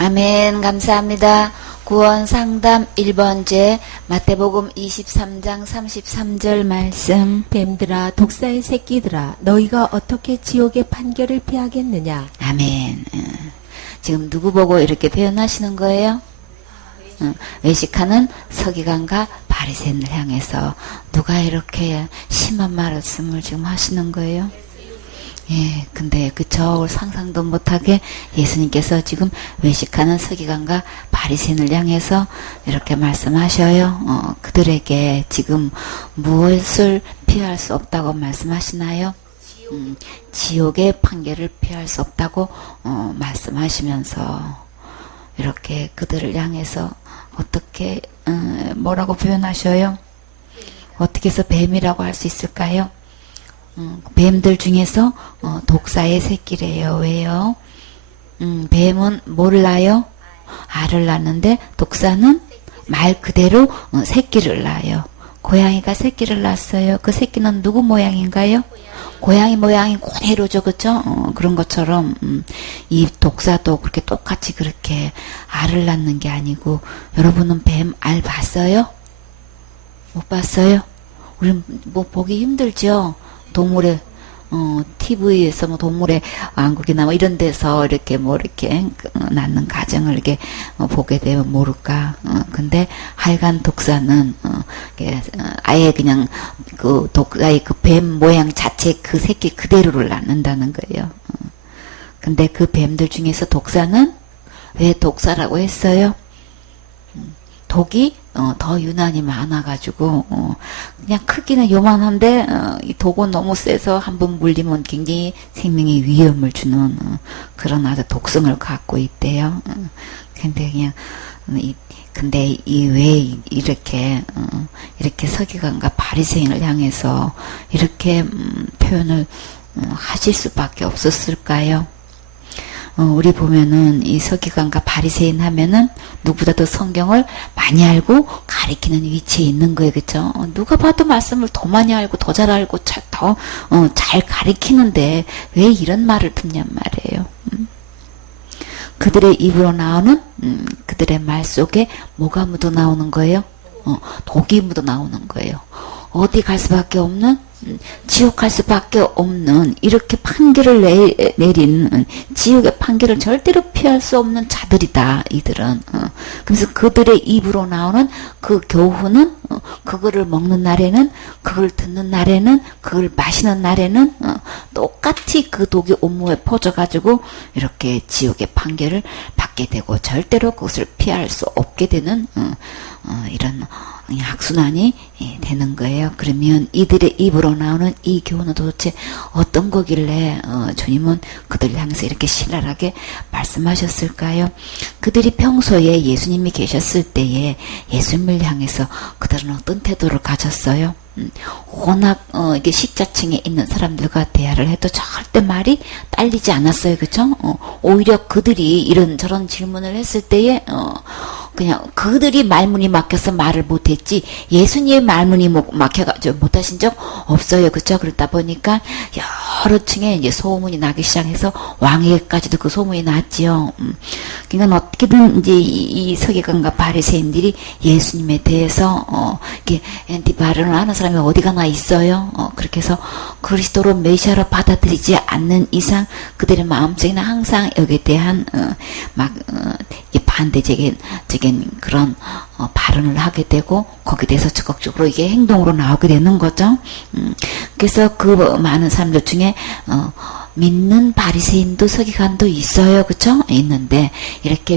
아멘. 감사합니다. 구원상담 1번째 마태복음 23장 33절 말씀. 뱀들아 독사의 새끼들아 너희가 어떻게 지옥의 판결을 피하겠느냐. 아멘. 지금 누구 보고 이렇게 표현하시는 거예요? 외식하는 서기관과 바리새인을 향해서 누가 이렇게 심한 말씀을 지금 하시는 거예요? 예, 근데 그쵸, 상상도 못하게 예수님께서 외식하는 서기관과 바리새인을 향해서 이렇게 말씀하셔요. 그들에게 지금 무엇을 피할 수 없다고 말씀하시나요? 지옥의 판결을 피할 수 없다고 말씀하시면서 이렇게 그들을 향해서 어떻게 뭐라고 표현하셔요? 어떻게 해서 뱀이라고 할 수 있을까요? 뱀들 중에서 독사의 새끼래요. 왜요? 뱀은 뭘 낳아요? 알을 낳는데 독사는 말 그대로 새끼를 낳아요. 고양이가 새끼를 낳았어요. 그 새끼는 누구 모양인가요? 고양이 모양이 그대로죠. 그쵸? 그런 것처럼 이 독사도 그렇게 똑같이 그렇게 알을 낳는 게 아니고, 여러분은 뱀 알 봤어요? 못 봤어요? 우리 뭐 보기 힘들죠? 동물의 TV에서 뭐 동물의 왕국이나 뭐 이런 데서 이렇게 낳는 가정을 이렇게 보게 되면 모를까. 근데 하여간 독사는 아예 그냥 그 독사의 그 뱀 모양 자체 그 새끼 그대로를 낳는다는 거예요. 근데 그 뱀들 중에서 독사는 왜 독사라고 했어요? 독이 더 유난히 많아가지고 그냥 크기는 요만한데 이 독은 너무 세서 한번 물리면 굉장히 생명에 위험을 주는 그런 아주 독성을 갖고 있대요. 근데 그냥 근데 왜 이렇게 서기관과 바리새인을 향해서 이렇게 표현을 하실 수밖에 없었을까요? 우리 보면은 이 서기관과 바리새인 하면은 누구보다도 성경을 많이 알고 가리키는 위치에 있는 거예요. 그쵸? 누가 봐도 말씀을 더 많이 알고 더 잘 알고 더 잘 가리키는데 왜 이런 말을 듣냔 말이에요. 그들의 입으로 나오는 그들의 말 속에 뭐가 묻어 나오는 거예요? 독이 묻어 나오는 거예요. 어디 갈 수밖에 없는, 지옥 갈 수밖에 없는, 이렇게 판결을 내린 지옥의 판결을 절대로 피할 수 없는 자들이다, 이들은. 그래서 그들의 입으로 나오는 그 교훈은, 그거를 먹는 날에는, 그걸 듣는 날에는, 그걸 마시는 날에는 똑같이 그 독이 온몸에 퍼져가지고 이렇게 지옥의 판결을 받게 되고 절대로 그것을 피할 수 없게 되는 이런 악순환이 되는 거예요. 그러면 이들의 입으로 나오는 이 교훈은 도대체 어떤 거길래 주님은 그들을 향해서 이렇게 신랄하게 말씀하셨을까요? 그들이 평소에 예수님이 계셨을 때에 예수님을 향해서 그들은 어떤 태도를 가졌어요? 워낙 이게 식자층에 있는 사람들과 대화를 해도 절대 말이 딸리지 않았어요. 그쵸? 오히려 그들이 이런저런 질문을 했을 때에 그냥 그들이 말문이 막혀서 말을 못했지 예수님의 말문이 막혀가지고 못하신 적 없어요. 그쵸? 그러다 보니까 여러 층에 이제 소문이 나기 시작해서 왕에게까지도 그 소문이 났지요. 그러니까 어떻게든 이제 이 서기관과 바리새인들이 예수님에 대해서 이렇게 엔티바를 하는 사람이 어디 가나 있어요. 그렇게 해서 그리스도로 메시아로 받아들이지 않는 이상 그들의 마음속에는 항상 여기에 대한 반대적인 그런 발언을 하게 되고 거기에 대해서 적극적으로 이게 행동으로 나오게 되는 거죠. 그래서 그 많은 사람들 중에 믿는 바리새인도 서기관도 있어요. 그쵸? 있는데 이렇게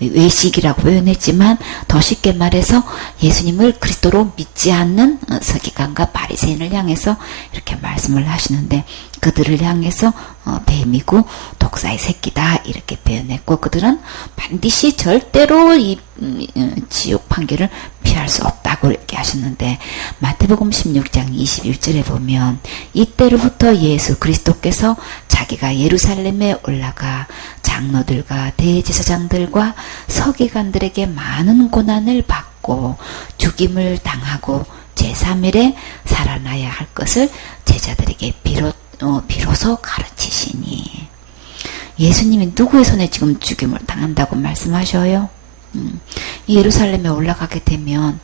외식이라고 표현했지만 더 쉽게 말해서 예수님을 그리스도로 믿지 않는 서기관과 바리새인을 향해서 이렇게 말씀을 하시는데 그들을 향해서 뱀이고 독사의 새끼다 이렇게 표현했고 그들은 반드시 절대로 이 지옥 판결을 피할 수 없다고 이렇게 하셨는데 마태복음 16장 21절에 보면 이때로부터 예수 그리스도께서 자기가 예루살렘에 올라가 장로들과 대제사장들과 서기관들에게 많은 고난을 받고 죽임을 당하고 제3일에 살아나야 할 것을 제자들에게 비로소 가르치시니 예수님이 누구의 손에 지금 죽임을 당한다고 말씀하셔요? 이 예루살렘에 올라가게 되면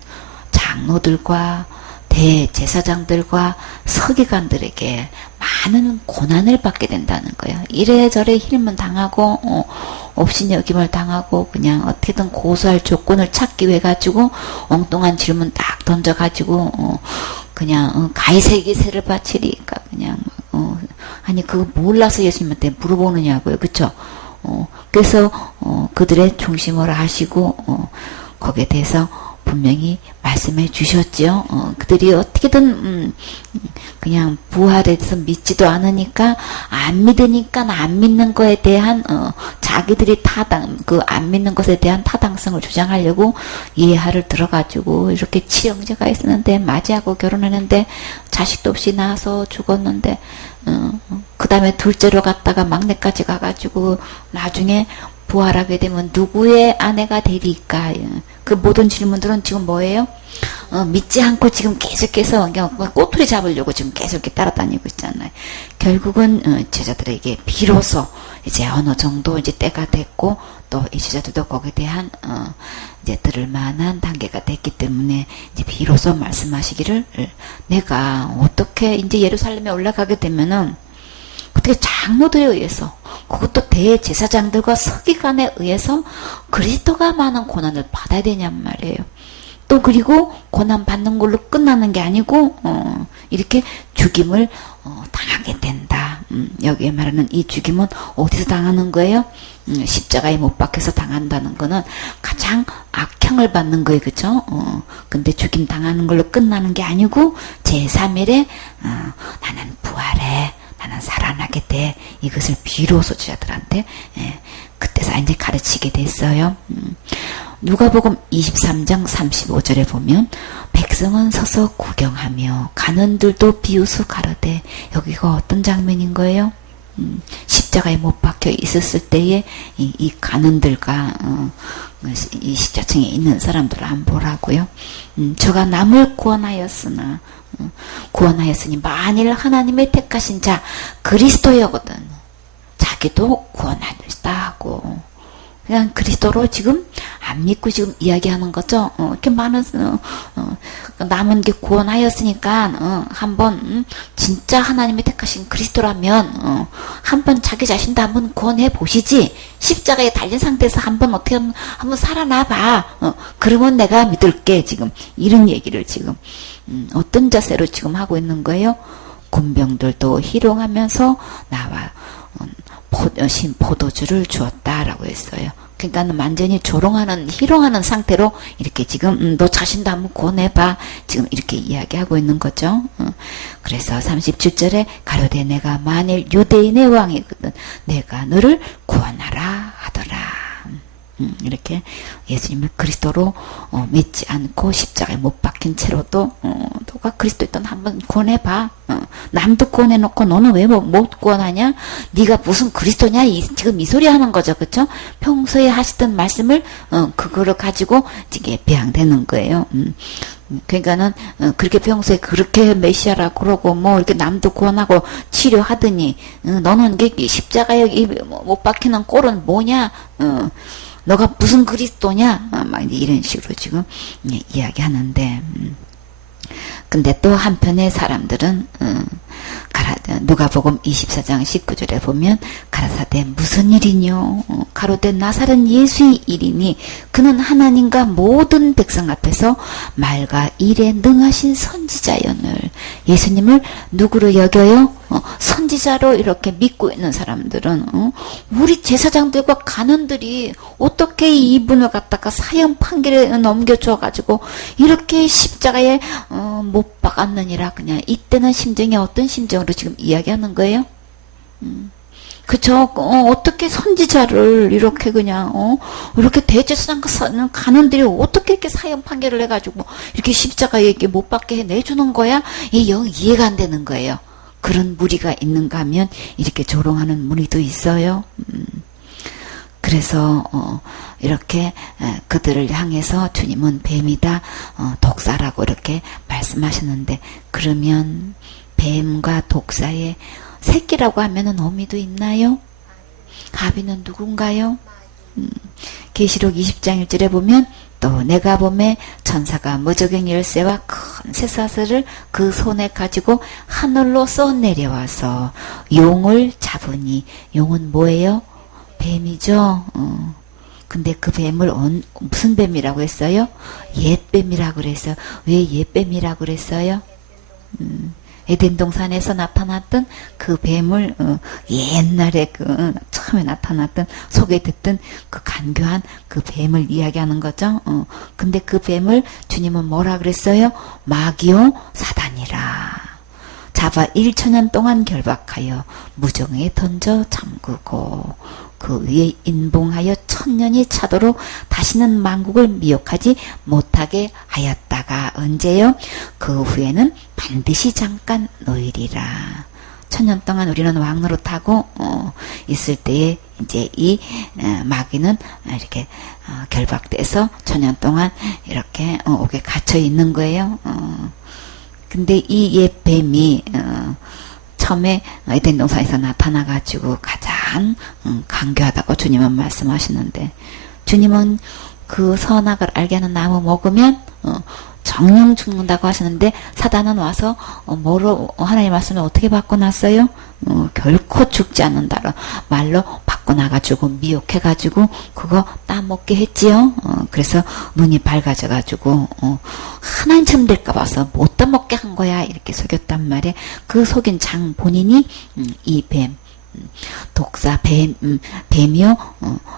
장로들과 대제사장들과 서기관들에게 많은 고난을 받게 된다는 거예요. 이래저래 힐문 당하고 없인 여김을 당하고 그냥 어떻게든 고소할 조건을 찾기 위해 가지고 엉뚱한 질문 딱 던져가지고 그냥 가이세기세를 바치리까 그냥 아니 그거 몰라서 예수님한테 물어보느냐고요. 그쵸? 그래서 그들의 중심을 하시고 거기에 대해서 분명히 말씀해 주셨죠. 그들이 어떻게든 그냥 부활에 대해서 믿지도 않으니까 안 믿으니까 안 믿는 거에 대한 자기들이 그 안 믿는 것에 대한 타당성을 주장하려고 예하를 들어가지고 이렇게 칠형제가 있었는데 맞이하고 결혼했는데 자식도 없이 낳아서 죽었는데 그 다음에 둘째로 갔다가 막내까지 가가지고 나중에 부활하게 되면 누구의 아내가 되리까? 그 모든 질문들은 지금 뭐예요? 믿지 않고 지금 계속해서 그냥 꼬투리 잡으려고 지금 계속 이렇게 따라다니고 있잖아요. 결국은 제자들에게 비로소 이제 어느 정도 이제 때가 됐고 또 이 제자들도 거기에 대한 이제 들을 만한 단계가 됐기 때문에 이제 비로소 말씀하시기를 내가 어떻게 이제 예루살렘에 올라가게 되면은 어떻게 장로들에 의해서 그것도 대제사장들과 서기관에 의해서 그리스도가 많은 고난을 받아야 되냔 말이에요. 또 그리고 고난 받는 걸로 끝나는 게 아니고 이렇게 죽임을 당하게 된다. 여기에 말하는 이 죽임은 어디서 당하는 거예요? 십자가에 못 박혀서 당한다는 거는 가장 악형을 받는 거예요. 그죠? 근데 죽임 당하는 걸로 끝나는 게 아니고 제3일에 나는 부활해. 나는 살아나게 돼. 이것을 비로소 제자들한테 그때서 이제 가르치게 됐어요. 누가복음 23장 35절에 보면 백성은 서서 구경하며 가는들도 비웃어 가로되 여기가 어떤 장면인 거예요? 십자가에 못 박혀 있었을 때에 이 가는들과 이 십자층에 있는 사람들을 안 보라고요. 저가 남을 구원하였으나 구원하였으니 만일 하나님의 택하신 자 그리스도여거든 자기도 구원하리다 하고 그냥 그리스도로 지금 안 믿고 지금 이야기하는 거죠. 이렇게 많은 남은 게 구원하였으니까 한번 진짜 하나님의 택하신 그리스도라면 한번 자기 자신도 한번 구원해 보시지. 십자가에 달린 상태에서 한번 어떻게 한번 살아나 봐. 그러면 내가 믿을게. 지금 이런 얘기를 지금 어떤 자세로 지금 하고 있는 거예요? 군병들도 희롱하면서 나와 포도주를 주었다라고 했어요. 그러니까 완전히 조롱하는 희롱하는 상태로 이렇게 지금 너 자신도 한번 구원해봐 지금 이렇게 이야기하고 있는 거죠. 그래서 37절에 가로되 내가 만일 유대인의 왕이거든 내가 너를 구원하라 하더라. 이렇게 예수님을 그리스도로 믿지 않고 십자가에 못 박힌 채로도 너가 그리스도 있던 한번 구원해봐. 남도 구원해놓고 너는 왜 못 구원하냐? 네가 무슨 그리스도냐? 지금 이 소리 하는 거죠, 그렇죠? 평소에 하시던 말씀을 그거를 가지고 이게 배양되는 거예요. 그러니까는 그렇게 평소에 그렇게 메시아라 그러고 뭐 이렇게 남도 구원하고 치료하더니 너는 이게 십자가에 못 박히는 꼴은 뭐냐? 너가 무슨 그리스도냐? 막 이런 식으로 지금 이야기하는데, 근데 또 한편의 사람들은 누가복음 24장 19절에 보면 가라사대 무슨 일이뇨? 가로되 나사렛 예수의 일이니 그는 하나님과 모든 백성 앞에서 말과 일에 능하신 선지자연을 예수님을 누구로 여겨요? 선지자로 이렇게 믿고 있는 사람들은 우리 제사장들과 간원들이 어떻게 이분을 갖다가 사형 판결에 넘겨줘 가지고 이렇게 십자가에 못 박았느니라. 그냥 이때는 심정이 어떤 심정으로 지금 이야기하는 거예요? 그쵸? 어떻게 선지자를 이렇게 그냥 이렇게 대제사장 간원들이 어떻게 이렇게 사형 판결을 해가지고 이렇게 십자가에 이렇게 못 박게 내주는 거야? 이 영 이해가 안 되는 거예요. 그런 무리가 있는가 하면 이렇게 조롱하는 무리도 있어요. 그래서 이렇게 그들을 향해서 주님은 뱀이다, 독사라고 이렇게 말씀하셨는데, 그러면 뱀과 독사의 새끼라고 하면은 어미도 있나요? 아비는 누군가요? 계시록 20장 1절에 보면 또 내가 봄에 천사가 무저갱 열쇠와 큰 쇠사슬을 그 손에 가지고 하늘로 쏘 내려와서 용을 잡으니 용은 뭐예요? 뱀이죠. 근데 그 뱀을 무슨 뱀이라고 했어요? 옛뱀이라고 그랬어요. 왜 옛뱀이라고 그랬어요? 에덴 동산에서 나타났던 그 뱀을 옛날에 처음에 나타났던 소개됐던 그 간교한 그 뱀을 이야기하는 거죠. 근데 그 뱀을 주님은 뭐라 그랬어요? 마귀요 사단이라. 잡아 1천년 동안 결박하여 무정에 던져 잠그고 그 위에 인봉하여 1000년이 차도록 다시는 만국을 미혹하지 못하게 하였다가 언제요? 그 후에는 반드시 잠깐 놓이리라. 1000년 동안 우리는 왕노릇하고 있을 때에 이제 이 마귀는 이렇게 결박돼서 1000년 동안 이렇게 옥에 갇혀 있는 거예요. 근데 이 옛 뱀이 처음에 에덴 동산에서 나타나가지고 가장 간교하다고 주님은 말씀하시는데, 주님은 그 선악을 알게 하는 나무 먹으면 정령 죽는다고 하시는데, 사단은 와서 뭐로 하나님 말씀을 어떻게 바꿔놨어요? 결코 죽지 않는다로 말로 바꿔놔가지고 미혹해가지고 그거 따먹게 했지요. 그래서 눈이 밝아져가지고 하나님처럼 될까 봐서 못 따먹게 한 거야 이렇게 속였단 말이에요. 그 속인 장 본인이 이 뱀, 독사 뱀이요,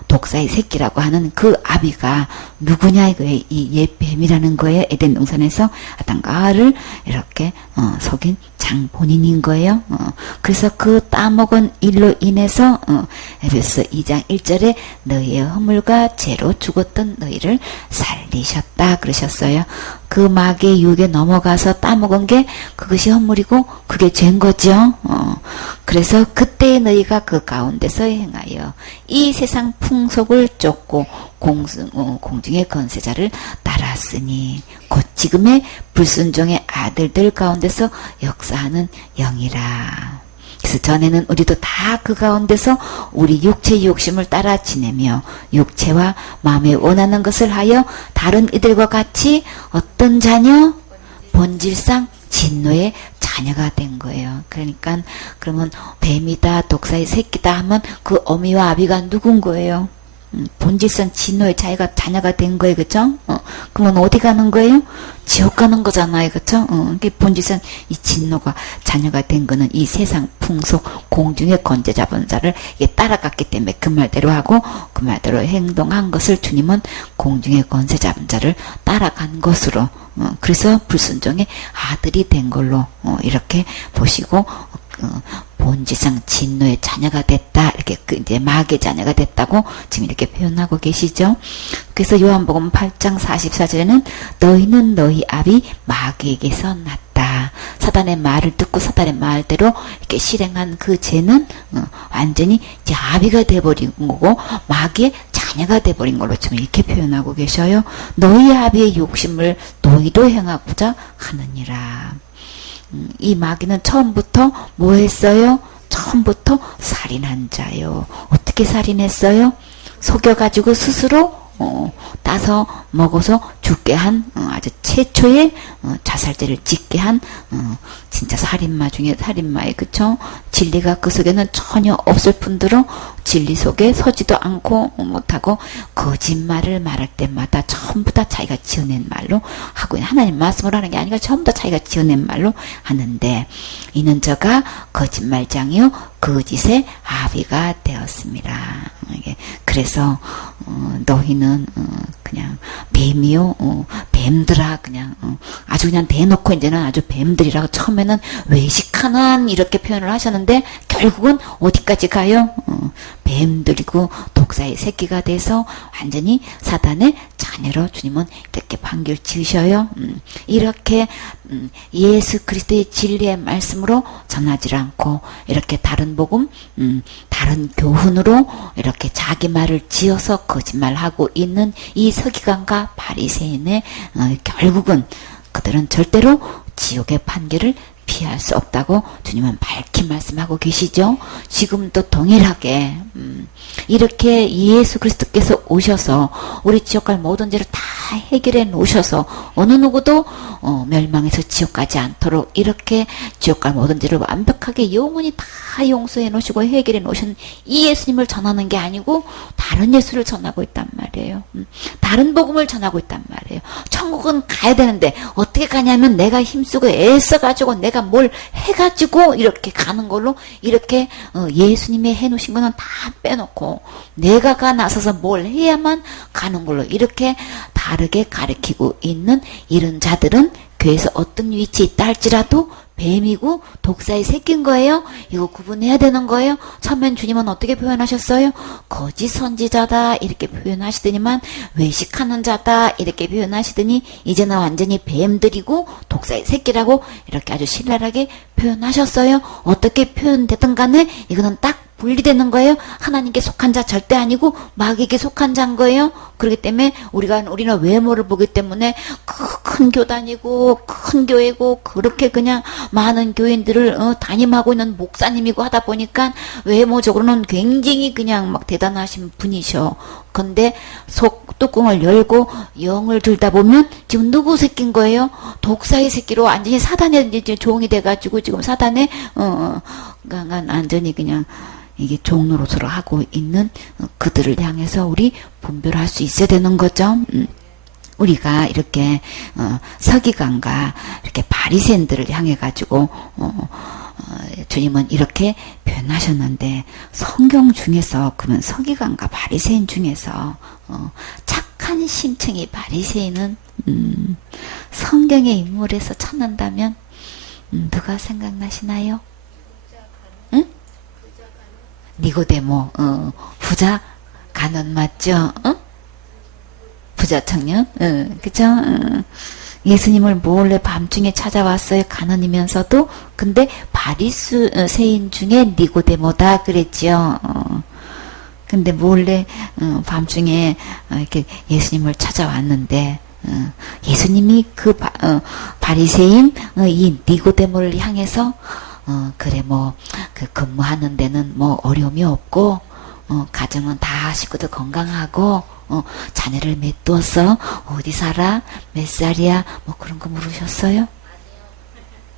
독사의 새끼라고 하는 그 아비가 누구냐 이거예요. 이 옛 뱀이라는 거예요. 에덴 동산에서 아담과를 이렇게 속인 장 본인인 거예요. 그래서 그 따먹은 일로 인해서 에베소 2장 1절에 너희의 허물과 죄로 죽었던 너희를 살리셨다 그러셨어요. 그 마귀의 유혹에 넘어가서 따먹은 게 그것이 허물이고 그게 죄인 거죠. 그래서 그때 너희가 그 가운데서 행하여 이 세상 풍속을 쫓고 공중의 건세자를 따랐으니 곧 지금의 불순종의 아들들 가운데서 역사하는 영이라. 그래서 전에는 우리도 다 그 가운데서 우리 육체의 욕심을 따라 지내며 육체와 마음에 원하는 것을 하여 다른 이들과 같이 어떤 자녀? 본질상 진노의 자녀가 된 거예요. 그러니까 그러면 뱀이다 독사의 새끼다 하면 그 어미와 아비가 누군 거예요? 본질상 진노의 자녀가 된 거예요. 그쵸? 그러면 어디 가는 거예요? 지옥 가는 거잖아요. 그쵸? 본질상 이 진노가 자녀가 된 거는 이 세상 풍속 공중의 건재 잡은 자를 따라갔기 때문에 그 말대로 하고 그 말대로 행동한 것을 주님은 공중의 건재 잡은 자를 따라간 것으로 그래서 불순종의 아들이 된 걸로 이렇게 보시고 본질상 진노의 자녀가 됐다 이렇게 이제 마귀의 자녀가 됐다고 지금 이렇게 표현하고 계시죠. 그래서 요한복음 8장 44절에는 너희는 너희 아비 마귀에게서 났다. 사단의 말을 듣고 사단의 말대로 이렇게 실행한 그 죄는 완전히 이제 아비가 돼버린 거고 마귀의 자녀가 돼버린 걸로 지금 이렇게 표현하고 계셔요. 너희 아비의 욕심을 너희도 행하고자 하느니라. 이 마귀는 처음부터 뭐 했어요? 처음부터 살인한 자요. 어떻게 살인했어요? 속여가지고 스스로 따서 먹어서 죽게 한 아주 최초의 자살죄를 짓게 한 진짜 살인마 중에 살인마에 그쵸? 진리가 그 속에는 전혀 없을 뿐더러 진리 속에 서지도 않고 못하고 거짓말을 말할 때마다 전부 다 자기가 지어낸 말로 하고 하나님 말씀을 하는 게 아니라 전부 다 자기가 지어낸 말로 하는데 이는 저가 거짓말장이요 거짓의 아비가 되었습니다. 그래서 너희는 그냥 뱀이요 뱀들아 그냥 아주 그냥 대놓고 이제는 아주 뱀들이라고 처음에는 외식하는 이렇게 표현을 하셨는데 결국은 어디까지 가요? 뱀들이고 독사의 새끼가 돼서 완전히 사단의 자녀로 주님은 이렇게 판결 지으셔요. 이렇게 예수 그리스도의 진리의 말씀으로 전하지 않고 이렇게 다른 복음, 다른 교훈으로 이렇게 자기 말을 지어서 거짓말하고 있는 이 서기관과 바리새인의 결국은 그들은 절대로 지옥의 판결을 피할 수 없다고 주님은 밝히 말씀하고 계시죠. 지금도 동일하게 이렇게 예수 그리스도께서 오셔서 우리 지옥 갈 모든 죄를 다 해결해 놓으셔서 어느 누구도 멸망해서 지옥 가지 않도록 이렇게 지옥 갈 모든 죄를 완벽하게 영원히 다 용서해 놓으시고 해결해 놓으신 이 예수님을 전하는 게 아니고 다른 예수를 전하고 있단 말이에요. 다른 복음을 전하고 있단 말이에요. 천국은 가야 되는데 어떻게 가냐면 내가 힘쓰고 애써가지고 내가 뭘 해가지고 이렇게 가는 걸로 이렇게 예수님이 해놓으신 거는 다 빼놓고 내가가 나서서 뭘 해야만 가는 걸로 이렇게 다르게 가르치고 있는 이런 자들은 교회에서 어떤 위치에 있다 할지라도 뱀이고 독사의 새끼인 거예요. 이거 구분해야 되는 거예요. 처음엔 주님은 어떻게 표현하셨어요? 거짓 선지자다 이렇게 표현하시더니만 외식하는 자다 이렇게 표현하시더니 이제는 완전히 뱀들이고 독사의 새끼라고 이렇게 아주 신랄하게 표현하셨어요. 어떻게 표현되든 간에 이거는 딱 분리되는 거예요. 하나님께 속한 자 절대 아니고 마귀에게 속한 자인 거예요. 그렇기 때문에 우리는 외모를 보기 때문에 큰 교단이고 큰 교회고 그렇게 그냥 많은 교인들을 담임하고 있는 목사님이고 하다 보니까 외모적으로는 굉장히 그냥 막 대단하신 분이셔. 근데 속 뚜껑을 열고 영을 들다 보면 지금 누구 새끼인 거예요? 독사의 새끼로 완전히 사단의 이제 종이 돼가지고 지금 사단의 완전히 그냥 이게 종로로서 하고 있는 그들을 향해서 우리 분별할 수 있어야 되는 거죠. 우리가 이렇게 서기관과 이렇게 바리새인들을 향해 가지고 주님은 이렇게 표현하셨는데 성경 중에서 그러면 서기관과 바리새인 중에서 착한 심층이 바리새인은 성경의 인물에서 찾는다면 누가 생각나시나요? 응? 니고데모, 부자 가는 맞죠? 부자 청년, 그쵸? 예수님을 몰래 밤중에 찾아왔어요. 가난이면서도. 근데 바리새인 중에 니고데모다 그랬죠. 근데 몰래 밤중에 이렇게 예수님을 찾아왔는데 예수님이 그 바리새인 이 니고데모를 향해서 그래 그 근무하는 데는 어려움이 없고 가정은 다 식구들 건강하고 자녀를 몇 두었어? 어디 살아? 몇 살이야? 그런 거 물으셨어요?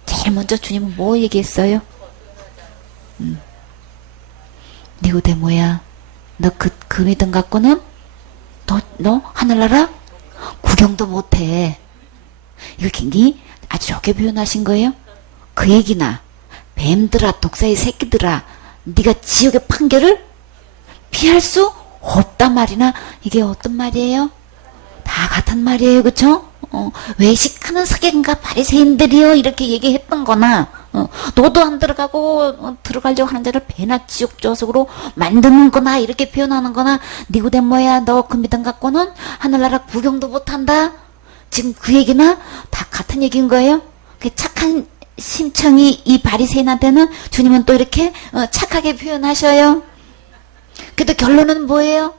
제일 먼저 주님은 뭐 얘기했어요? 니고데모야, 너 그 믿음 갖고는 너 하늘나라 구경도 못해. 이거 굉장히 아주 좋게 표현하신 거예요. 그 얘기나 뱀들아 독사의 새끼들아 네가 지옥의 판결을 피할 수 없단 말이나 이게 어떤 말이에요? 다 같은 말이에요. 그쵸? 외식하는 서기관과 바리새인들이요 이렇게 얘기했던 거나 너도 안 들어가고 들어가려고 하는 자를 배나 지옥 저속으로 만드는 거나 이렇게 표현하는 거나 니고데모야 너 그 믿음 갖고는 하늘나라 구경도 못한다. 지금 그 얘기나 다 같은 얘기인 거예요. 그 착한 심청이 이 바리새인한테는 주님은 또 이렇게 착하게 표현하셔요. 그래도 결론은 뭐예요?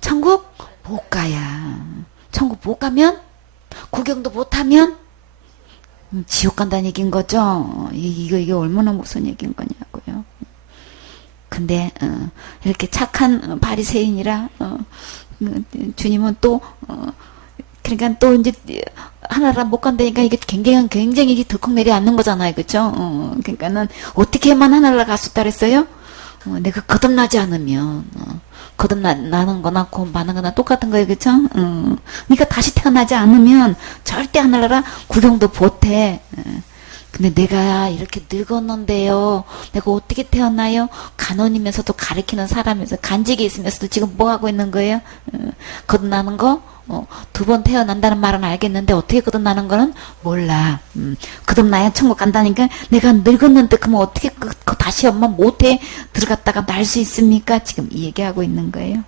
천국 못 가야. 천국 못 가면 구경도 못하면 지옥 간다는 얘기인 거죠. 이게 얼마나 무슨 얘기인 거냐고요. 근데 이렇게 착한 바리새인이라 주님은 또 그러니까 또 이제 하나라 못 간다니까 이게 굉장히 덜컥 내려앉는 거잖아요. 그쵸? 그러니까는 어떻게만 하나라 갈 수 있다 그랬어요? 내가 거듭나지 않으면 거듭나는 거나 구원받는 거나 똑같은 거예요. 그쵸? 그러니까 다시 태어나지 않으면 절대 하나라 구경도 못해. 근데 내가 이렇게 늙었는데요. 내가 어떻게 태어나요? 간원이면서도 가르치는 사람이면서 간직이 있으면서도 지금 뭐 하고 있는 거예요? 거듭나는 거? 2번 태어난다는 말은 알겠는데 어떻게 거듭나는 거는 몰라. 거듭나야 천국 간다니까 내가 늙었는데 그러면 어떻게 다시 엄마 못해 들어갔다가 날 수 있습니까? 지금 이 얘기하고 있는 거예요.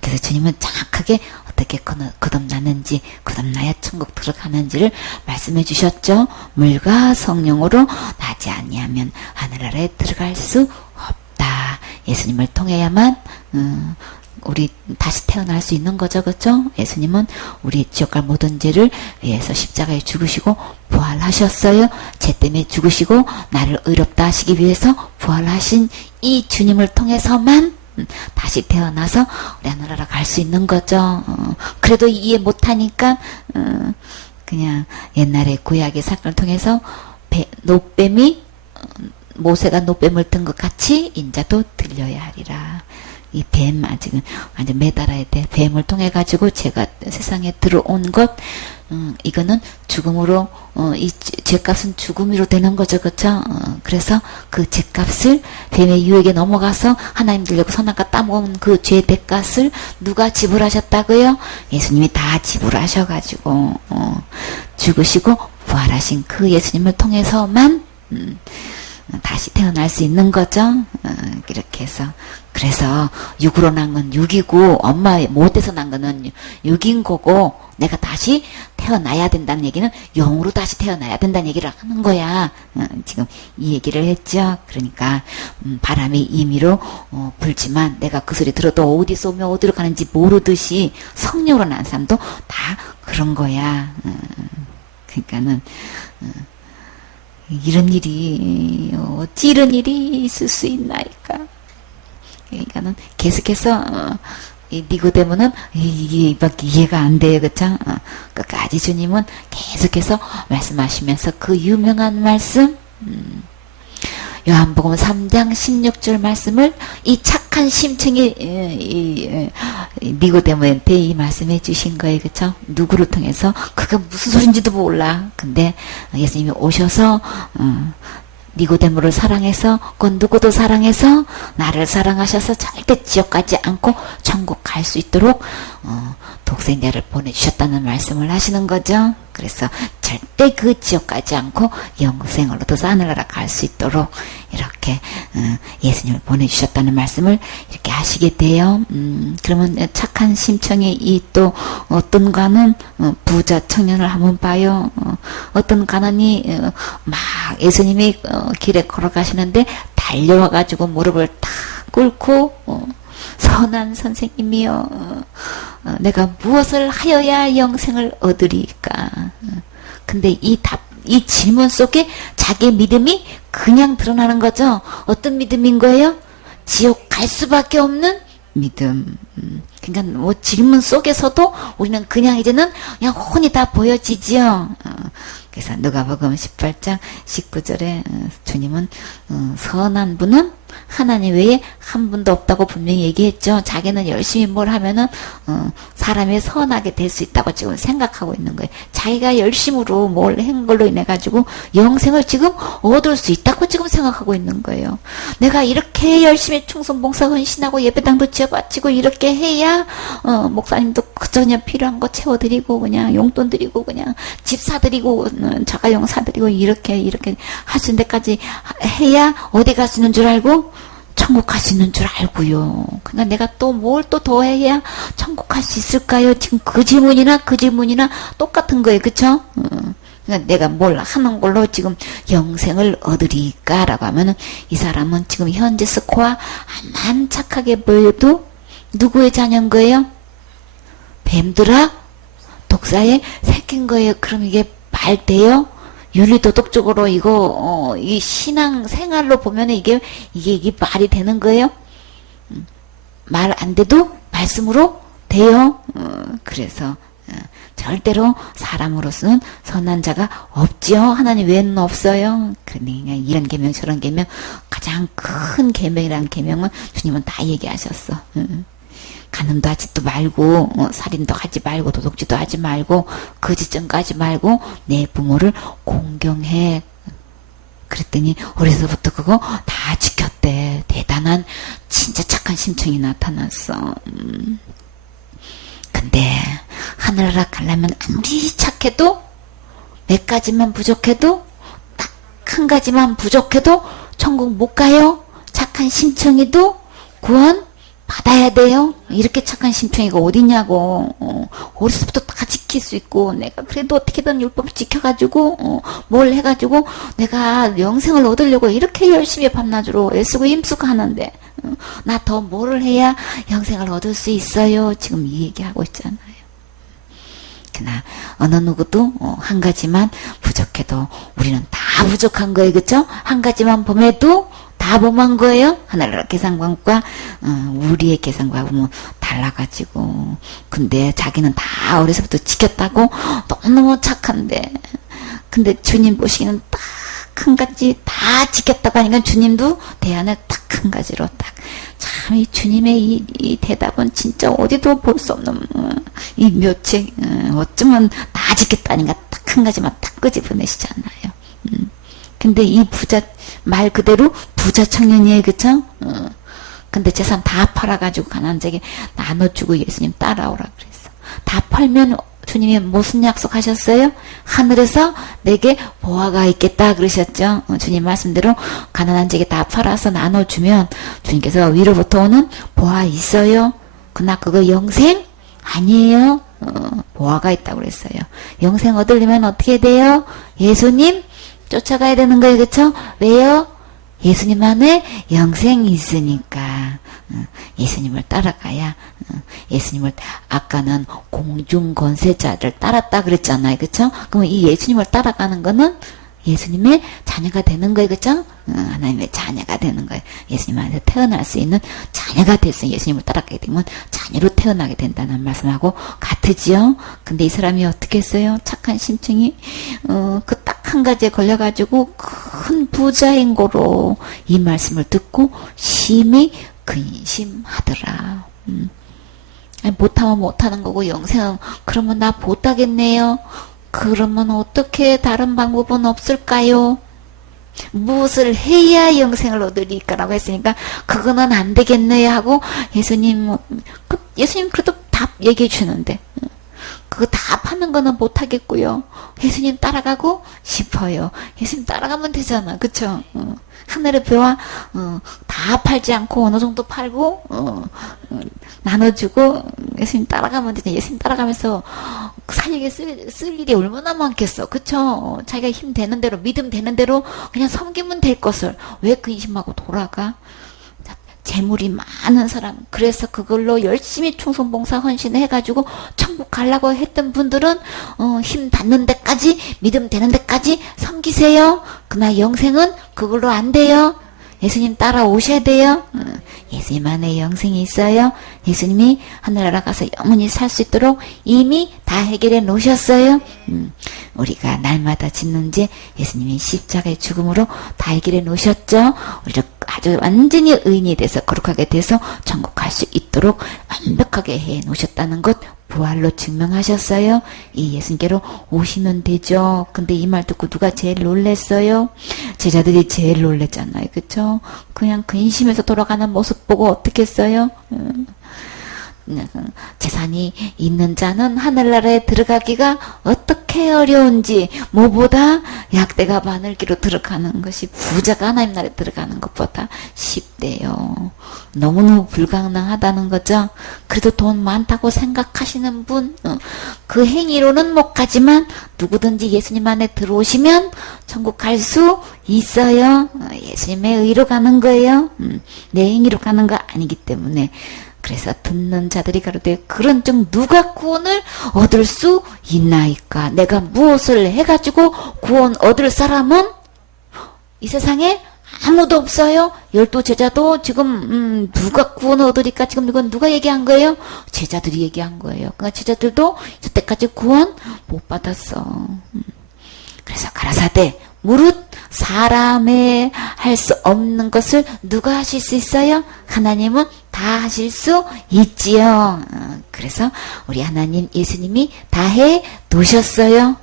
그래서 주님은 정확하게 어떻게 거듭나는지 거듭나야 천국 들어가는지를 말씀해 주셨죠. 물과 성령으로 나지 아니하면 하늘나라에 들어갈 수 없다. 예수님을 통해야만 우리 다시 태어날 수 있는 거죠, 그렇죠? 예수님은 우리 지옥갈 모든 죄를 위해서 십자가에 죽으시고 부활하셨어요. 죄 때문에 죽으시고 나를 의롭다 하시기 위해서 부활하신 이 주님을 통해서만 다시 태어나서 우리 하늘나라 갈 수 있는 거죠. 그래도 이해 못하니까 그냥 옛날에 구약의 사건을 통해서 노뱀이 모세가 노뱀을 든 것 같이 인자도 들려야 하리라. 이 뱀 아직은 완전 매달아야 돼. 뱀을 통해 가지고 제가 세상에 들어온 것, 이거는 죽음으로 이 죄값은 죽음으로 되는 거죠, 그렇죠? 그래서 그 죄값을 뱀의 유혹에 넘어가서 하나님 들려고 선악과 따먹은 그 죄의 대값을 누가 지불하셨다고요? 예수님이 다 지불하셔가지고 죽으시고 부활하신 그 예수님을 통해서만 다시 태어날 수 있는 거죠. 이렇게 해서 그래서 육으로 난 건 육이고 엄마의 못에서 난 거는 육인 거고 내가 다시 태어나야 된다는 얘기는 영으로 다시 태어나야 된다는 얘기를 하는 거야. 지금 이 얘기를 했죠. 그러니까 바람이 임의로 불지만 내가 그 소리 들어도 어디서 오면 어디로 가는지 모르듯이 성령으로 난 사람도 다 그런 거야. 그러니까는 이런 일이 어찌 이런 일이 있을 수 있나이까. 그러니까는 계속해서 니고데모는 이게 이해가 안 돼요, 그쵸? 끝까지 주님은 계속해서 말씀하시면서 그 유명한 말씀, 요한복음 3장 16절 말씀을 이 착한 심층이 니고데모한테 이 말씀해 주신 거예요, 그쵸? 누구를 통해서 그게 무슨 소린지도 몰라. 근데 예수님이 오셔서 니고데모를 사랑해서 그 누구도 사랑해서 나를 사랑하셔서 절대 지옥 가지 않고 천국 갈 수 있도록 독생자를 보내주셨다는 말씀을 하시는 거죠. 그래서 절대 그 지옥 가지 않고 영생을 얻어서 하늘나라 갈 수 있도록 이렇게 예수님을 보내주셨다는 말씀을 이렇게 하시게 돼요. 그러면 착한 심청이 이 또 어떤 가는 부자 청년을 한번 봐요. 어떤 가난이 막 예수님이 길에 걸어가시는데 달려와가지고 무릎을 탁 꿇고 선한 선생님이여, 내가 무엇을 하여야 영생을 얻으리까? 근데 이 질문 속에 자기의 믿음이 그냥 드러나는 거죠. 어떤 믿음인 거예요? 지옥 갈 수밖에 없는 믿음. 그러니까 뭐 질문 속에서도 우리는 그냥 이제는 그냥 혼이 다 보여지지요. 그래서 누가복음 18장 19절에 주님은 선한 분은 하나님 외에 한 분도 없다고 분명히 얘기했죠. 자기는 열심히 뭘 하면은 사람이 선하게 될 수 있다고 지금 생각하고 있는 거예요. 자기가 열심으로 뭘 한 걸로 인해 가지고 영생을 지금 얻을 수 있다고 지금 생각하고 있는 거예요. 내가 이렇게 열심히 충성 봉사 헌신하고 예배당도 지어바치고 이렇게 해야 목사님도 그저냐 필요한 거 채워드리고 그냥 용돈 드리고 그냥 집 사드리고 자가용 사드리고 이렇게 할 수 있는 데까지 해야 어디 갈 수 있는 줄 알고 천국 갈 수 있는 줄 알고요. 그러니까 내가 또 뭘 또 더 해야 천국 갈 수 있을까요? 지금 그 질문이나 똑같은 거예요. 그쵸? 그러니까 내가 뭘 하는 걸로 지금 영생을 얻으리까라고 하면은 이 사람은 지금 현재 스코어 만 착하게 보여도 누구의 자녀인 거예요? 뱀들아 독사에 새낀 거예요. 그럼 이게 말 돼요? 윤리도덕적으로 이 신앙 생활로 보면 이게 말이 되는 거예요? 말 안 돼도 말씀으로 돼요. 그래서 절대로 사람으로서는 선한 자가 없지요. 하나님 외에는 없어요. 그러니까 이런 계명 저런 계명 가장 큰 계명이라는 계명은 주님은 다 얘기하셨어. 간음도 하지도 말고 살인도 하지 말고 도둑질도 하지 말고 거짓증거 하지 말고 내 부모를 공경해. 그랬더니 어려서부터 그거 다 지켰대. 대단한 진짜 착한 심청이 나타났어. 근데 하늘나라 가려면 아무리 착해도 몇 가지만 부족해도 딱 한 가지만 부족해도 천국 못 가요. 착한 심청이도 구원 받아야 돼요. 이렇게 착한 심청이가 어디냐고. 어디서부터 다 지킬 수 있고 내가 그래도 어떻게든 율법을 지켜가지고 뭘 해가지고 내가 영생을 얻으려고 이렇게 열심히 밤낮으로 애쓰고 힘쓰고 하는데 나 더 뭐를 해야 영생을 얻을 수 있어요? 지금 이 얘기하고 있잖아요. 그러나 어느 누구도 한 가지만 부족해도 우리는 다 부족한 거예요. 그렇죠? 한 가지만 범해도 다 범한 거예요. 하늘나라 계산관과 우리의 계산관은 달라가지고, 근데 자기는 다 어려서부터 지켰다고 너무너무 착한데, 근데 주님 보시기는 딱 한 가지 다 지켰다고 하니까 주님도 대안을 딱 한 가지로 딱. 참, 이 주님의 이 대답은 진짜 어디도 볼 수 없는, 이 묘책, 어쩌면 다 지켰다니까 딱 한 가지만 딱 끄집어내시잖아요. 근데 이 부자, 말 그대로 부자 청년이에요. 그쵸? 근데 재산 다 팔아가지고 가난한 자에게 나눠주고 예수님 따라오라 그랬어. 다 팔면 주님이 무슨 약속하셨어요? 하늘에서 내게 보화가 있겠다 그러셨죠. 주님 말씀대로 가난한 자에게 다 팔아서 나눠주면 주님께서 위로부터 오는 보화 있어요. 그러나 그거 영생? 아니에요. 보화가 있다고 그랬어요. 영생 얻으려면 어떻게 돼요? 예수님 쫓아가야 되는 거예요. 그쵸? 왜요? 예수님 안에 영생이 있으니까 예수님을 따라가야. 예수님을, 아까는 공중권세자를 따랐다 그랬잖아요. 그쵸? 그럼 이 예수님을 따라가는 거는 예수님의 자녀가 되는 거예요. 그쵸? 하나님의 자녀가 되는 거예요. 예수님 안에서 태어날 수 있는 자녀가 됐어요. 예수님을 따라가게 되면 자녀로 태어나게 된다는 말씀하고 같으지요. 근데 이 사람이 어떻게 했어요? 착한 심증이 그 딱 한 가지에 걸려가지고 큰 부자인 거로 이 말씀을 듣고 심히 근심하더라. 못하면 못하는 거고 영생은 그러면 나 못하겠네요. 그러면 어떻게 다른 방법은 없을까요? 무엇을 해야 영생을 얻으리까라고 했으니까 그거는 안 되겠네 하고 예수님 그래도 답 얘기해 주는데 그거 다 파는 거는 못 하겠고요. 예수님 따라가고 싶어요. 예수님 따라가면 되잖아. 그쵸? 하늘의 벼와 다 팔지 않고 어느 정도 팔고 나눠주고 예수님 따라가면 되잖아. 예수님 따라가면서 살리게 쓸 일이 얼마나 많겠어. 그쵸? 자기가 힘 되는 대로 믿음 되는 대로 그냥 섬기면 될 것을 왜 근심하고 돌아가? 재물이 많은 사람, 그래서 그걸로 열심히 충성봉사 헌신해가지고 천국 가려고 했던 분들은 힘 닿는 데까지 믿음 되는 데까지 섬기세요. 그러나 영생은 그걸로 안 돼요. 예수님 따라오셔야 돼요. 예수님 안에 영생이 있어요. 예수님이 하늘나라 가서 영원히 살 수 있도록 이미 다 해결해 놓으셨어요. 우리가 날마다 짓는 죄 예수님이 십자가의 죽음으로 다 해결해 놓으셨죠. 우리가 아주 완전히 의인이 돼서 거룩하게 돼서 천국 갈 수 있도록 완벽하게 해 놓으셨다는 것 부활로 증명하셨어요. 이 예수님께로 오시면 되죠. 근데 이 말 듣고 누가 제일 놀랬어요? 제자들이 제일 놀랬잖아요. 그쵸? 그냥 근심해서 돌아가는 모습 보고 어떻게 했어요? 재산이 있는 자는 하늘나라에 들어가기가 어떻게 어려운지 뭐보다 약대가 바늘기로 들어가는 것이 부자가 하나님 나라에 들어가는 것보다 쉽대요. 너무너무 불가능하다는 거죠. 그래도 돈 많다고 생각하시는 분, 그 행위로는 못 가지만 누구든지 예수님 안에 들어오시면 천국 갈 수 있어요. 예수님의 의로 가는 거예요. 내 행위로 가는 거 아니기 때문에. 그래서 듣는 자들이 가로되 그런 즉 누가 구원을 얻을 수 있나이까? 내가 무엇을 해가지고 구원 얻을 사람은 이 세상에 아무도 없어요. 12제자도 지금 누가 구원을 얻으리까? 지금 이건 누가 얘기한 거예요? 제자들이 얘기한 거예요. 그러니까 제자들도 이때까지 구원 못 받았어. 그래서 가라사대 무릇 사람의 할 수 없는 것을 누가 하실 수 있어요? 하나님은 다 하실 수 있지요. 그래서 우리 하나님 예수님이 다 해 놓으셨어요.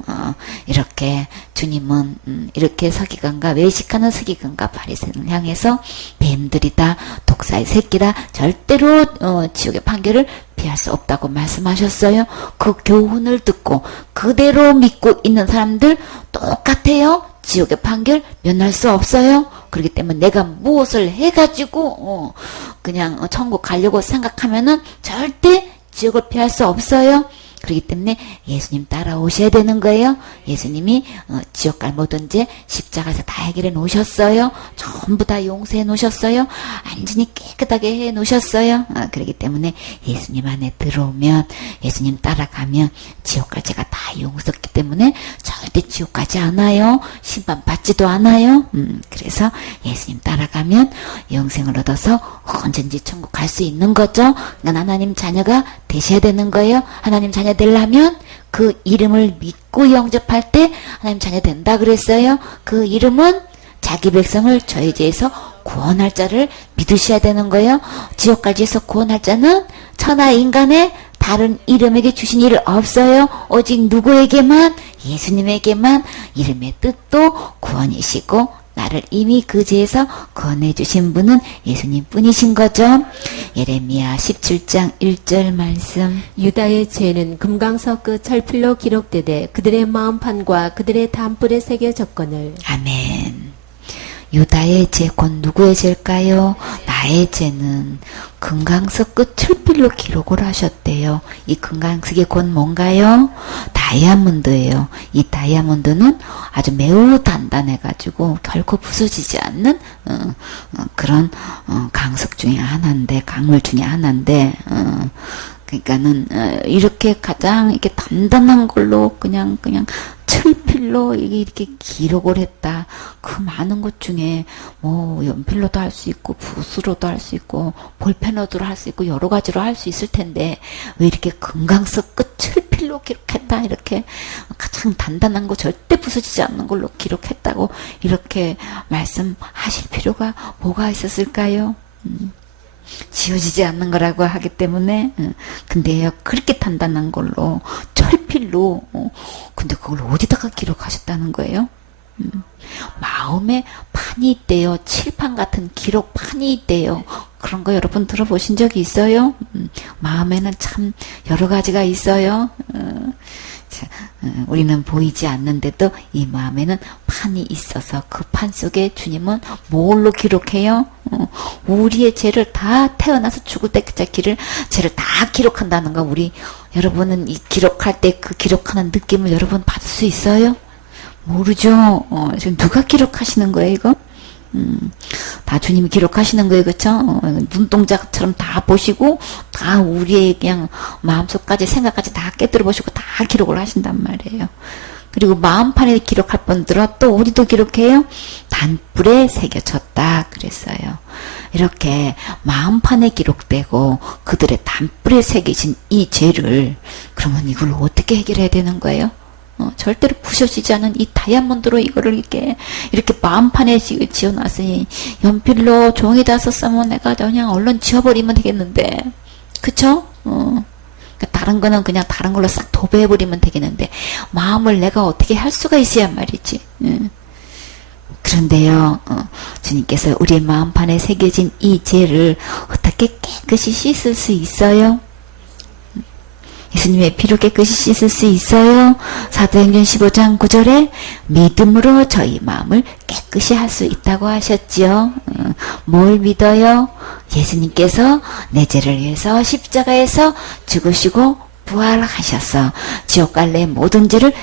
이렇게 주님은 이렇게 서기관과 외식하는 서기관과 바리새인을 향해서 뱀들이다 독사의 새끼다 절대로 지옥의 판결을 피할 수 없다고 말씀하셨어요. 그 교훈을 듣고 그대로 믿고 있는 사람들 똑같아요. 지옥의 판결 면할 수 없어요. 그렇기 때문에 내가 무엇을 해가지고 그냥 천국 가려고 생각하면은 절대 지옥을 피할 수 없어요. 그렇기 때문에 예수님 따라오셔야 되는 거예요. 예수님이 지옥 갈 모든 죄 십자가에서 다 해결해 놓으셨어요. 전부 다 용서해 놓으셨어요. 완전히 깨끗하게 해 놓으셨어요. 그렇기 때문에 예수님 안에 들어오면, 예수님 따라가면 지옥 갈 죄가 다 용서했기 때문에 절대 지옥 가지 않아요. 심판 받지도 않아요. 그래서 예수님 따라가면 영생을 얻어서 언제든지 천국 갈 수 있는 거죠. 그러니까 하나님 자녀가 되셔야 되는 거예요. 하나님 자녀 되려면 그 이름을 믿고 영접할 때 하나님 자녀 된다 그랬어요. 그 이름은 자기 백성을 저희 죄에서 구원할 자를 믿으셔야 되는 거예요. 지옥 갈 죄에서 구원할 자는 천하 인간의 다른 이름에게 주신 일 없어요. 오직 누구에게만, 예수님에게만 이름의 뜻도 구원이시고 나를 이미 그 죄에서 구원해 주신 분은 예수님 뿐이신 거죠. 예레미야 17장 1절 말씀. 유다의 죄는 금강석 그 철필로 기록되되 그들의 마음판과 그들의 담불에 새겨졌거늘. 아멘. 유다의 죄 곧 누구의 죄일까요? 나의 죄는 금강석 끝 철필로 기록을 하셨대요. 이 금강석이 곧 뭔가요? 다이아몬드예요. 이 다이아몬드는 아주 매우 단단해가지고 결코 부서지지 않는 그런 강석 중에 하나인데, 강물 중에 하나인데, 그러니까는 이렇게 가장 이렇게 단단한 걸로 그냥 철필로 이렇게 기록을 했다. 그 많은 것 중에 뭐 연필로도 할 수 있고 붓으로도 할 수 있고 볼펜으로도 할 수 있고 여러 가지로 할 수 있을 텐데 왜 이렇게 금강석 끝 철필로 기록했다, 이렇게 가장 단단한 거 절대 부서지지 않는 걸로 기록했다고 이렇게 말씀하실 필요가 뭐가 있었을까요? 지워지지 않는 거라고 하기 때문에. 근데요, 그렇게 단단한 걸로 철필로 근데 그걸 어디다가 기록하셨다는 거예요? 마음에 판이 있대요. 칠판 같은 기록판이 있대요. 그런 거 여러분 들어보신 적이 있어요? 마음에는 참 여러 가지가 있어요. 우리는 보이지 않는데도 이 마음에는 판이 있어서 그 판 속에 주님은 뭘로 기록해요? 우리의 죄를 다, 태어나서 죽을 때까지 죄를 다 기록한다는 거. 여러분은 이 기록할 때 그 기록하는 느낌을 여러분 받을 수 있어요? 모르죠. 지금 누가 기록하시는 거예요, 이거? 다 주님이 기록하시는 거예요, 그쵸? 눈동자처럼 다 보시고, 다 우리의 그냥 마음속까지, 생각까지 다 깨뜨려 보시고, 다 기록을 하신단 말이에요. 그리고 마음판에 기록할 분들은 또 어디도 기록해요? 단불에 새겨졌다 그랬어요. 이렇게 마음판에 기록되고 그들의 단불에 새겨진 이 죄를, 그러면 이걸 어떻게 해결해야 되는 거예요? 절대로 부셔지지 않은 이 다이아몬드로 이거를 이렇게 마음판에 지어놨으니 연필로 종이다 썼으면 내가 그냥 얼른 지워버리면 되겠는데, 그쵸? 다른 거는 그냥 다른 걸로 싹 도배해버리면 되겠는데 마음을 내가 어떻게 할 수가 있어야 말이지. 그런데요, 주님께서 우리의 마음판에 새겨진 이 죄를 어떻게 깨끗이 씻을 수 있어요? 예수님의 피로 깨끗이 씻을 수 있어요. 사도행전 15장 9절에 믿음으로 저희 마음을 깨끗이 할 수 있다고 하셨지요. 뭘 믿어요? 예수님께서 내 죄를 위해서 십자가에서 죽으시고 부활하셔서 지옥 갈래 모든 죄를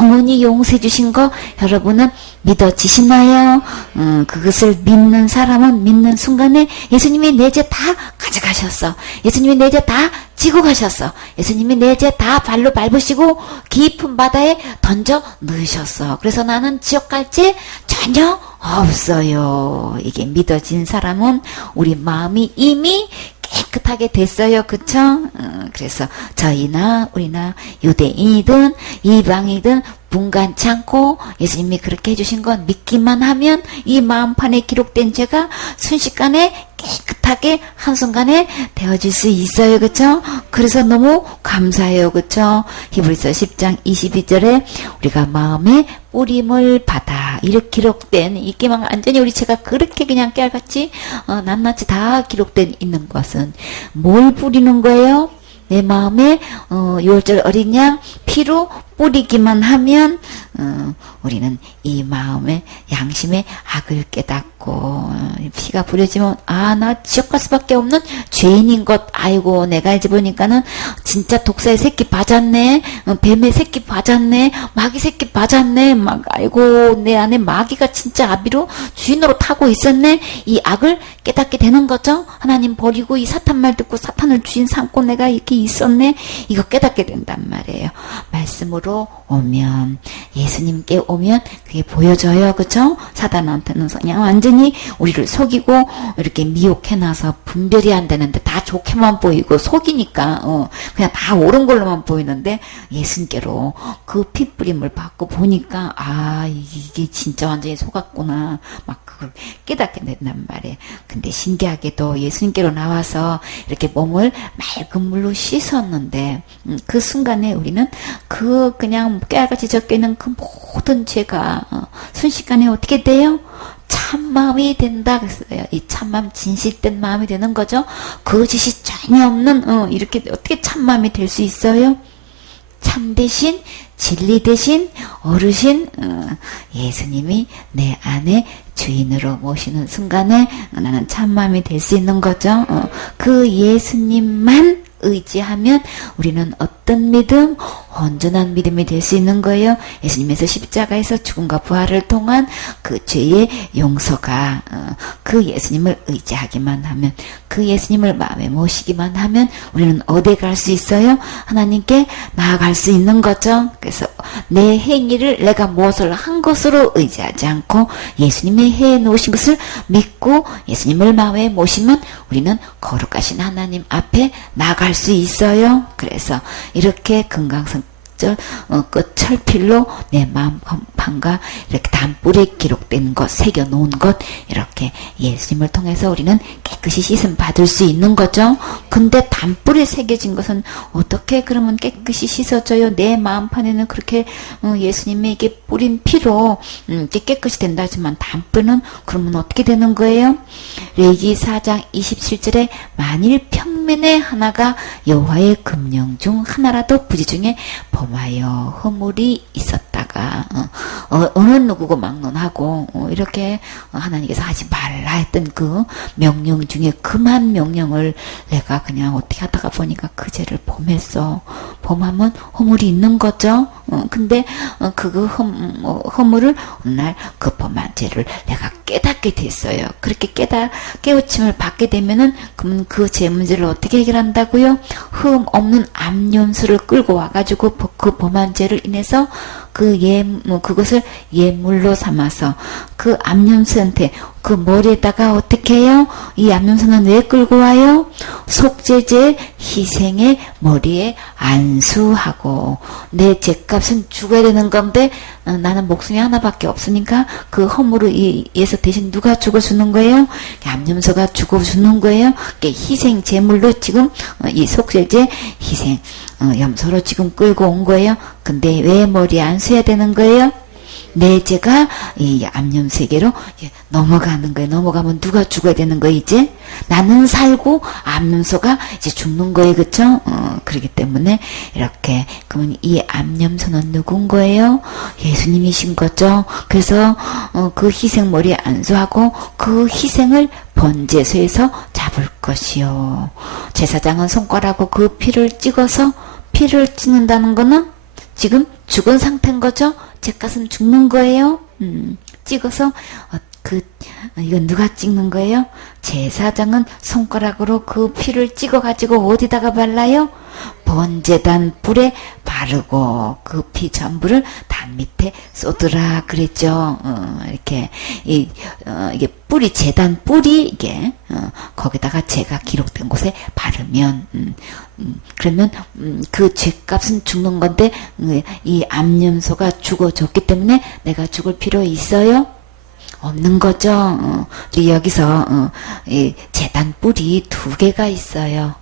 영원히 용서해 주신 거 여러분은 믿어지시나요? 그것을 믿는 사람은 믿는 순간에 예수님이 내 죄 다 가져가셨어. 예수님이 내 죄 다 지고 가셨어. 예수님이 내 죄 다 발로 밟으시고 깊은 바다에 던져 넣으셨어. 그래서 나는 지옥 갈 죄 전혀 없어요. 이게 믿어진 사람은 우리 마음이 이미 깨끗하게 됐어요. 그쵸? 그래서 저희나 우리나 유대인이든 이방이든 분간치 않고 예수님이 그렇게 해주신 건 믿기만 하면 이 마음판에 기록된 죄가 순식간에 깨끗하게 한순간에 되어질 수 있어요. 그쵸? 그래서 너무 감사해요. 그쵸? 히브리서 10장 22절에 우리가 마음에 뿌림을 받아 이렇게 기록된 이게만 완전히 우리 죄가 그렇게 그냥 깨알같이 낱낱이 다 기록된 있는 것은 뭘 뿌리는 거예요? 내 마음에 6월절 어린 양 피로 뿌리기만 하면 우리는 이 마음에 양심의 악을 깨닫고 피가 부려지면 나 지옥 갈 수밖에 없는 죄인인 것. 아이고 내가 이제 보니까는 진짜 독사의 새끼 맞았네. 뱀의 새끼 맞았네. 마귀 새끼 맞았네. 막 아이고 내 안에 마귀가 진짜 아비로 주인으로 타고 있었네. 이 악을 깨닫게 되는 거죠. 하나님 버리고 이 사탄 말 듣고 사탄을 주인 삼고 내가 이렇게 있었네. 이거 깨닫게 된단 말이에요. 말씀으로 오면, 예수님께 오면 그게 보여져요. 그쵸? 사단한테는 그냥 완전히 우리를 속이고 이렇게 미혹해놔서 분별이 안 되는데 다 좋게만 보이고 속이니까 그냥 다 옳은 걸로만 보이는데, 예수님께로 그 핏부림을 받고 보니까 이게 진짜 완전히 속았구나. 막 그걸 깨닫게 된단 말이에요. 근데 신기하게도 예수님께로 나와서 이렇게 몸을 맑은 물로 씻었는데 그 순간에 우리는 그 그냥 깨알같이 적혀있는 그 모든 죄가 순식간에 어떻게 돼요? 참마음이 된다 그랬어요. 이 참마음, 진실된 마음이 되는 거죠. 거짓이 전혀 없는 이렇게 어떻게 참마음이 될 수 있어요? 참 대신 진리 대신 어르신 예수님이 내 안에 주인으로 모시는 순간에 나는 참마음이 될 수 있는 거죠. 그 예수님만 의지하면 우리는 어떤 믿음? 온전한 믿음이 될 수 있는 거예요. 예수님에서 십자가에서 죽음과 부활을 통한 그 죄의 용서가 그 예수님을 의지하기만 하면, 그 예수님을 마음에 모시기만 하면 우리는 어디에 갈 수 있어요? 하나님께 나아갈 수 있는 거죠. 그래서 내 행위를 내가 무엇을 한 것으로 의지하지 않고 예수님이 해 놓으신 것을 믿고 예수님을 마음에 모시면 우리는 거룩하신 하나님 앞에 나아갈 수 있어요. 그래서 이렇게 금강석 그 철필로 내 마음판과 이렇게 단뿔에 기록된 것, 새겨놓은 것, 이렇게 예수님을 통해서 우리는 깨끗이 씻음 받을 수 있는 거죠. 근데 단뿔에 새겨진 것은 어떻게 그러면 깨끗이 씻어져요? 내 마음판에는 그렇게 예수님에게 뿌린 피로 깨끗이 된다 하지만 단뿔은 그러면 어떻게 되는 거예요? 레위기 4장 27절에 만일 평면에 하나가 여호와의 금령 중 하나라도 부지 중에 범하여 허물이 있었다가 어느 누구고 막론하고 이렇게 하나님께서 하지 말라 했던 그 명령 중에 금한 명령을 내가 그냥 어떻게 하다가 보니까 그 죄를 범했어. 범하면 허물이 있는 거죠. 근데 그 허물을 어느 날 그 범한 죄를 내가 깨닫게 됐어요. 그렇게 깨우침을 받게 되면은 그러면 그 죄 문제를 어떻게 해결한다고요? 흠 없는 암염수를 끌고 와가지고 그 범한 죄를 인해서 그것을 예물로 삼아서 그 암염수한테 그 머리에다가 어떻게 해요? 이 암염수는 왜 끌고 와요? 속죄제 희생의 머리에 안수하고, 내 죄값은 죽어야 되는 건데 나는 목숨이 하나밖에 없으니까 그 허물을 위해서 대신 누가 죽어주는 거예요? 암염소가 죽어주는 거예요. 희생 제물로 지금 이 속죄제 희생 염소로 지금 끌고 온 거예요. 근데 왜 머리에 안수해야 되는 거예요? 내 죄가 이 암염세계로 넘어가는 거예요. 넘어가면 누가 죽어야 되는 거예요, 이제? 나는 살고 암염소가 이제 죽는 거예요, 그쵸? 그렇기 때문에 이렇게, 그러면 이 암염소는 누군 거예요? 예수님이신 거죠. 그래서 그 희생머리에 안수하고 그 희생을 번제소에서 잡을 것이요. 제사장은 손가락으로 그 피를 찍어서, 피를 찍는다는 거는 지금 죽은 상태인 거죠? 죄값은 죽는 거예요. 찍어서 이건 누가 찍는 거예요? 제사장은 손가락으로 그 피를 찍어가지고 어디다가 발라요? 번제단 뿔에 바르고 그 피 전부를 단 밑에 쏟으라 그랬죠. 이렇게 이게 뿌리, 제단 뿌리, 이게 거기다가 죄가 기록된 곳에 바르면 그러면 그 죄값은 죽는 건데 이 암염소가 죽어졌기 때문에 내가 죽을 필요 있어요? 없는 거죠. 여기서 이 제단 뿔이 두 개가 있어요.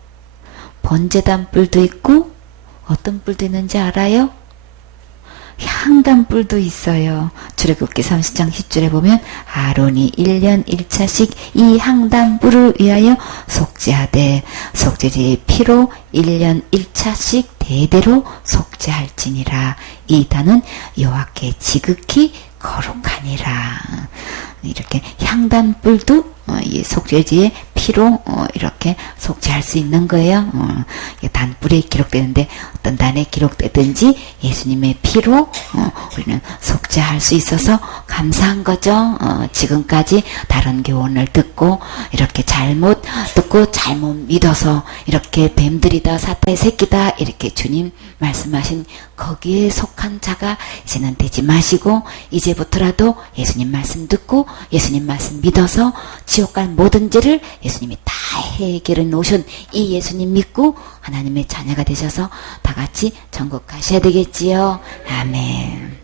번제단 뿔도 있고 어떤 뿔도 있는지 알아요? 향단 뿔도 있어요. 출애굽기 30장 10절에 보면 아론이 1년 1차씩 이 향단 뿔을 위하여 속죄하되 속죄제의 피로 1년 1차씩 대대로 속죄할지니라. 이 단은 여호와께 지극히 거룩하니라. 이렇게 향단불도 이 속죄지의 피로 이렇게 속죄할 수 있는 거예요. 이게 단불에 기록되는데 어떤 단에 기록되든지 예수님의 피로 우리는 속죄할 수 있어서 감사한 거죠. 지금까지 다른 교훈을 듣고 이렇게 잘못 듣고 잘못 믿어서 이렇게 뱀들이다 사탄의 새끼다 이렇게 주님 말씀하신 거기에 속한 자가 이제는 되지 마시고 이제부터라도 예수님 말씀 듣고 예수님 말씀 믿어서 지옥 갈 모든 죄를 예수님이 다 해결해 놓으신 이 예수님 믿고 하나님의 자녀가 되셔서 다 같이 천국 가셔야 되겠지요. 아멘.